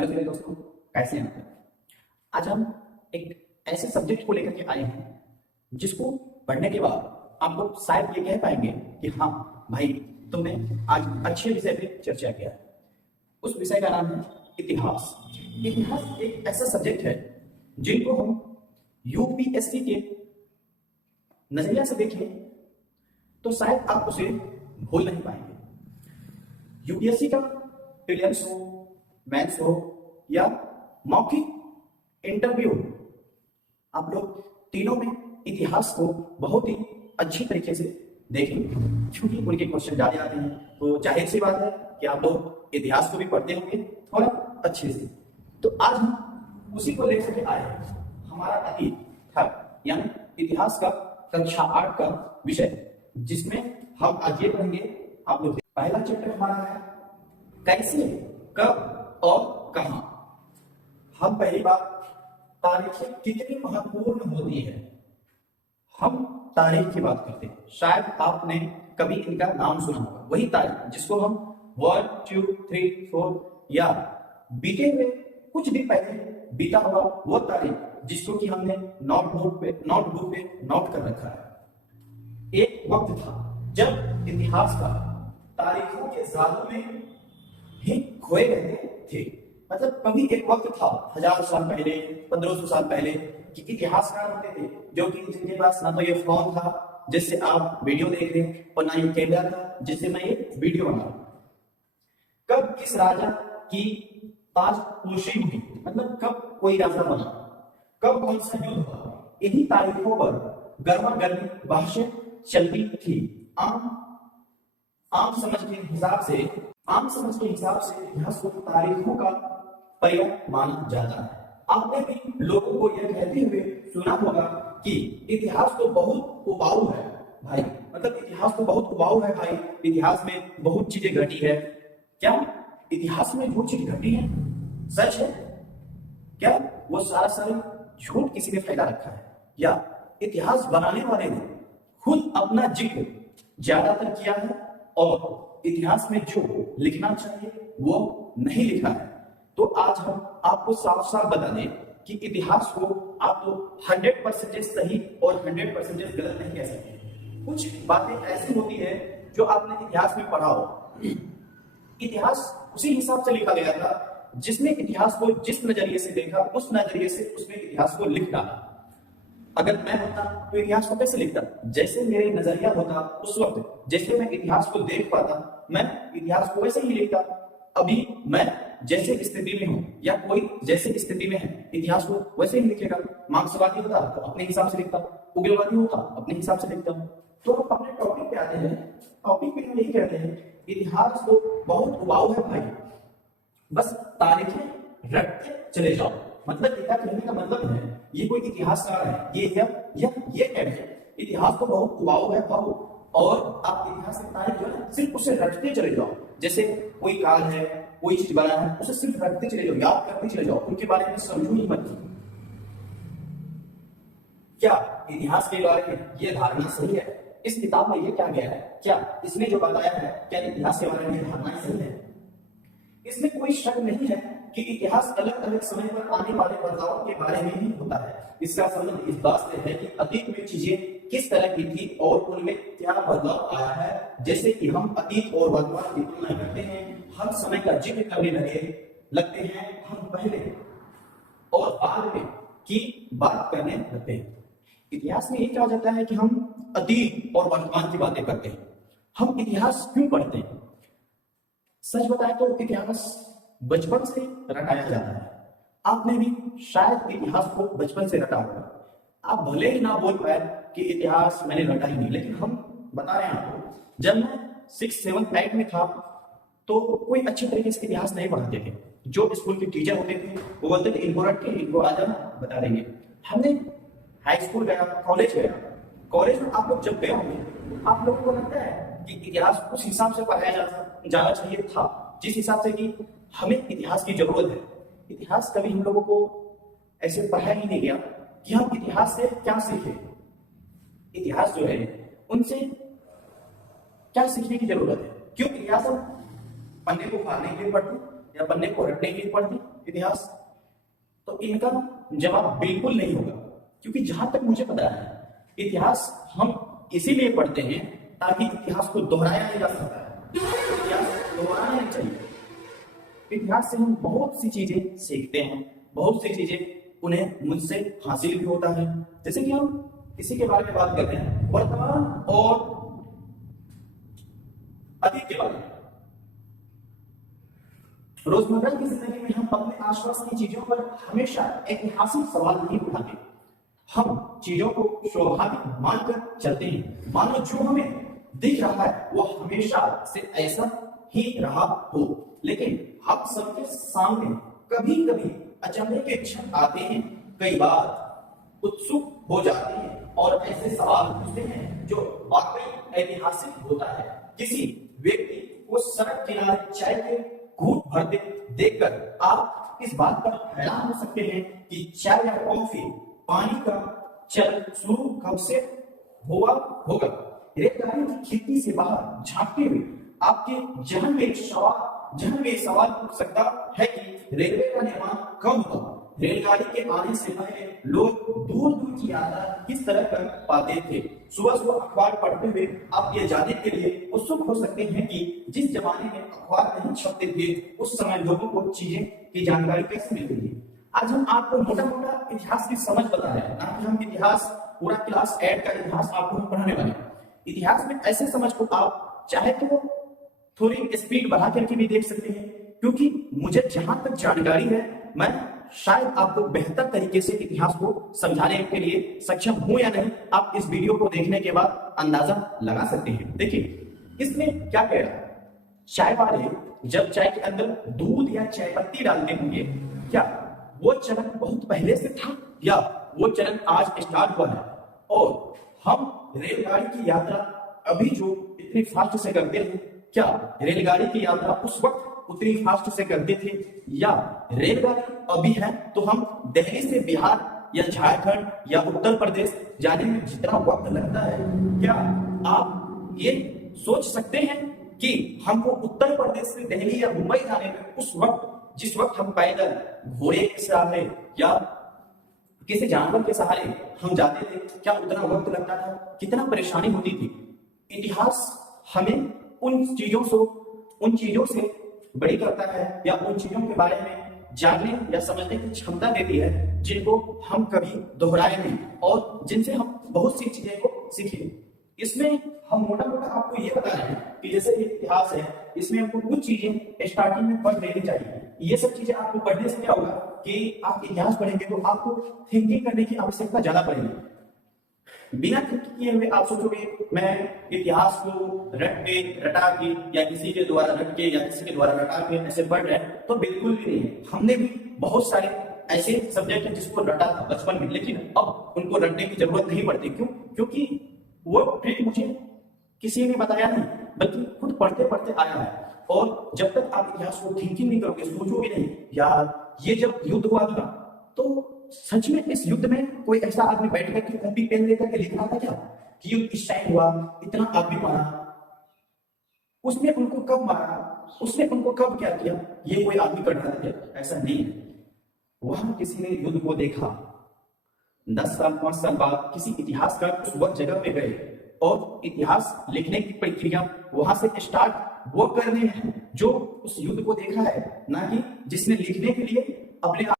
Hello मेरे दोस्तों, कैसे हैं आप? आज हम एक ऐसे सब्जेक्ट को लेकर के आए हैं जिसको पढ़ने के बाद आप लोग शायद ये कह पाएंगे कि हाँ भाई, तुमने आज अच्छे विषय पे चर्चा किया है। उस विषय का नाम है इतिहास। इतिहास एक ऐसा सब्जेक्ट है जिनको हम यूपीएससी के नजरिया से देखें तो शायद आप उसे भूल नहीं पाएंगे। यूपीएससी का प्रीलिम्स हो, मेंस हो या मौखिक इंटरव्यू, आप लोग तीनों में इतिहास को बहुत ही अच्छी तरीके से देखेंगे क्योंकि उनके क्वेश्चन ज्यादा आते हैं। तो जाहिर सी बात है कि आप लोग इतिहास को भी पढ़ते होंगे थोड़ा अच्छे से। तो आज हम उसी को लेकर के आए हैं। हमारा अतीत था यानी इतिहास का कक्षा 8 का विषय, जिसमें हम आज ये पढ़ेंगे। आप लोग पहला चैप्टर हमारा है कैसे, कब और कहां। हम पहली बात, तारीखें कितनी महत्वपूर्ण होती है। हम तारीख की बात करते हैं, शायद आपने कभी इनका नाम सुना होगा। वही तारीख जिसको हम 1 2 3 4 या बीते हुए कुछ दिन पहले बीता हुआ वो तारीख जिसको कि हमने नोटबुक पे नोट कर रखा है। एक वक्त था जब इतिहास का तारीखों के जालों में ही खोए रहते थे। मतलब कभी एक वक्त था 1000 साल पहले, 1500 साल पहले, कि इतिहासकार होते थे जो कि जिनके पास ना तो ये फोन था जिससे आप वीडियो देख रहे हैं और ना ये कैमरा था जिससे मैं ये वीडियो बना रहा हूं। कब किस राजा की ताजपोशी हुई, मतलब कब कोई राजा बना, कब कौन सा युद्ध हुआ, इन्हीं तारीखों पर गर्मा गर्मी बहसें चलती थी। आम समझ के हिसाब से इतिहास को तारीखों का पर्याय माना जाता है। आपने भी लोगों को यह कहते हुए सुना होगा कि इतिहास तो बहुत उबाऊ है भाई, मतलब इतिहास तो बहुत उबाऊ है भाई, इतिहास में बहुत चीजें घटी है। क्या इतिहास में जो चीज घटी है सच है क्या? वो सारा झूठ किसी ने फैला रखा है, या इतिहास बनाने वाले ने खुद अपना जिक्र ज्यादातर किया है और इतिहास में जो लिखना चाहिए वो नहीं लिखा है। तो आज हम आपको साफ साफ बता दें कि इतिहास को आप लोग 100% सही और 100% गलत नहीं कह सकते। कुछ बातें ऐसी होती है जो आपने इतिहास में पढ़ा हो। इतिहास उसी हिसाब से लिखा गया था जिसने इतिहास को जिस नजरिए से देखा उस नजरिए से उसने इतिहास को लिख डाला। अगर मैं होता तो इतिहास को कैसे लिखता? जैसे मेरे नजरिया होता उस वक्त, जैसे मैं इतिहास को देख पाता, मैं इतिहास को वैसे ही लिखता। अभी मैं जैसे स्थिति में हूं या कोई जैसे स्थिति में है, इतिहास को वैसे ही लिखेगा। मार्क्सवादी होता तो अपने हिसाब से लिखता, उग्रवादी होता अपने हिसाब से लिखता। तो हम अपने टॉपिक पे आते हैं। टॉपिक पे हम यही कहते हैं, इतिहास तो बहुत उबाऊ है भाई, बस तारीखें रटते चले जाओ। मतलब क्या कहने का मतलब है, ये कोई इतिहासकार है, ये कह रहे हैं इतिहास तो बहुत उबाऊ है बाबू, और आप इतिहास की तारीख जो है सिर्फ उसे रटते चले जाओ। जैसे कोई काल है, कोई चीज बना है, उसे सिर्फ रटते चले जाओ, याद करते चले जाओ, उनके बारे में समझो ही मत। क्या इतिहास के बारे में ये धारणा सही है? इस किताब में ये क्या गया है? क्या इसने जो बताया है, क्या इतिहास के बारे में ये धारणा सही है? इसमें कोई शक नहीं है कि इतिहास अलग अलग समय पर आने वाले बदलावों के बारे में ही होता है। इसका संबंध इस बात से है कि अतीत में चीजें किस तरह की थी और उनमें क्या बदलाव आया है। जैसे कि हम अतीत और वर्तमान की तुलना करते हैं, हम समय का जिक्र करने लगते हैं, हम पहले और बाद में की बात करने लगते हैं। इतिहास में ये क्या हो जाता है कि हम अतीत और वर्तमान की बातें करते हैं। हम इतिहास क्यों पढ़ते हैं? सच बताएं तो इतिहास बचपन से रटाया जाता है। आपने भी शायद इतिहास को बचपन से रटा होगा। आप भले ही ना बोल पाए कि इतिहास मैंने रटा ही नहीं, लेकिन हम बता रहे हैं आपको। जब मैं 6th 7th 8th में था तो कोई अच्छे तरीके से इतिहास नहीं पढ़ाते थे। जो स्कूल के टीचर होते थे वो बोलते थे इनको रट के इनको आ जाना बता देंगे। हमने हाई स्कूल गया, कॉलेज गया। कॉलेज में आप लोग जब गए होंगे, आप लोगों को लगता है कि इतिहास उस हिसाब से पढ़ाया जाना चाहिए था जिस हिसाब से कि हमें इतिहास की जरूरत है। इतिहास कभी हम लोगों को ऐसे पढ़ाया ही नहीं गया कि हम इतिहास से क्या सीखें। इतिहास जो है उनसे क्या सीखने की जरूरत है? क्यों इतिहास हम पन्ने को फाड़ने के लिए पढ़ते या पन्ने को रटने के लिए पढ़ते? इतिहास? तो इनका जवाब बिल्कुल नहीं होगा, क्योंकि जहां तक मुझे पता है इतिहास हम इसीलिए पढ़ते हैं ताकि इतिहास को दोहराया नहीं जा सकता है, इतिहास दोहराना नहीं चाहिए। इतिहास से हम बहुत सी चीजें सीखते हैं, बहुत सी चीजें उन्हें मुझसे हासिल भी होता है। जैसे कि हम इसी के बारे में बात करते हैं, वर्तमान और अतीत के बारे में। रोजमर्रा की जिंदगी में हम अपने आसपास की चीजों पर हमेशा ऐतिहासिक सवाल नहीं उठाते, हम चीजों को स्वाभाविक मानकर चलते हैं, मानो जो हमें दिख रहा है वो हमेशा से ऐसा ही रहा हो। लेकिन हम सबके सामने कभी कभी अचंभे के क्षण आते हैं, कई बार उत्सुक हो जाते हैं और ऐसे सवाल पूछते हैं जो वाकई ऐतिहासिक होता है। किसी व्यक्ति को सड़क किनारे चाय के घूंट भरते देखकर आप इस बात पर हैरान हो सकते हैं कि चाय या कॉफी पानी का चल शुरू कब से हुआ होगा। रेलगाड़ी की खिड़की से बाहर झांकते हुए आपके जहन में सवाल उठ सकता है कि रेलवे का निर्माण कब हुआ। रेलगाड़ी के आने से पहले लोग दूर दूर की यात्रा किस तरह कर पाते थे। सुबह सुबह अखबार पढ़ते हुए आप ये जानने के लिए उत्सुक हो सकते हैं कि जिस जमाने में अखबार नहीं छपते थे उस समय लोगों को चीजें की जानकारी कैसे मिलती थी। आज हम आपको मोटा मोटा इतिहास की समझ बता रहे हैं, ना कि हम इतिहास पूरा क्लास 8 का इतिहास आपको हम पढ़ाने वाले हैं। इतिहास में ऐसे समझ को आप चाहे तो थोड़ी स्पीड बढ़ा करके भी देख सकते हैं, क्योंकि मुझे जहां तक जानकारी है मैं शायद आपको बेहतर तरीके से इतिहास को समझाने के लिए सक्षम हूं या नहीं, आप इस वीडियो को देखने के बाद अंदाजा लगा सकते हैं। देखिए इसमें क्या कह रहा है, चाय वाले जब चाय के अंदर दूध या चाय पत्ती डालते होंगे, क्या वो चलन बहुत पहले से था या वो चलन आज स्टार्ट हुआ है? और हम रेलगाड़ी की यात्रा अभी जो इतनी फास्ट से करते हैं, क्या रेलगाड़ी की यात्रा उस वक्त उतनी फास्ट से करते थे, या रेलगाड़ी अभी है तो हम दिल्ली से बिहार या झारखंड या उत्तर प्रदेश जाने में जितना वक्त लगता है, क्या आप ये सोच सकते हैं कि हमको उत्तर प्रदेश से दिल्ली या मुंबई जाने में उस वक्त जिस वक्त हम पैदल घोड़े के सहारे या किसी जानवर के सहारे हम जाते थे, क्या उतना वक्त लगता था? कितना परेशानी होती थी? इतिहास हमें उन चीजों से बड़ी करता है या उन चीजों के बारे में जानने या समझने की क्षमता देती है जिनको हम कभी दोहराए नहीं और जिनसे हम बहुत सी चीजें को सीखे। इसमें हम मोटा मोटा आपको ये बता रहे हैं कि जैसे इतिहास है, इसमें आपको कुछ चीजें स्टार्टिंग में पढ़ लेनी चाहिए। ये सब चीजें आपको पढ़ने से क्या होगा कि आप इतिहास पढ़ेंगे तो आपको थिंकिंग करने की आवश्यकता ज्यादा पड़ेगी। बिना थिंकिंग किए हुए आप सोचोगे मैं इतिहास को रटा के या किसी के द्वारा रट के या किसी के द्वारा रटा के ऐसे पढ़ रहे हैं, तो बिल्कुल भी नहीं है। हमने भी बहुत सारे ऐसे सब्जेक्ट हैं जिसको रटा था बचपन में, लेकिन अब उनको रटने की जरूरत नहीं पड़ती। क्यों? क्योंकि वो ट्रिक मुझे किसी ने बताया नहीं, बल्कि खुद पढ़ते पढ़ते आया है। और जब तक आप इतिहास को थिंकिंग नहीं करोगे, सोचोगे नहीं यार ये जब युद्ध हुआ था तो सच में इस युद्ध में कोई ऐसा आदमी बैठ कर के कॉपी पेन लेकर के लिख रहा था क्या कि युद्ध इस टाइम हुआ, इतना आदमी मारा, उसने उनको कब मारा, उसने उनको कब क्या किया, ये कोई आदमी कर रहा था क्या? ऐसा नहीं है। वहां किसी ने युद्ध को देखा, 10 साल 5 साल बाद किसी इतिहासकार उस वक्त जगह पे गए और इतिहास लिखने की प्रक्रिया वहां से स्टार्ट वो करने हैं जो उस युद्ध को देखा है, ना कि जिसने लिखने के लिए अपने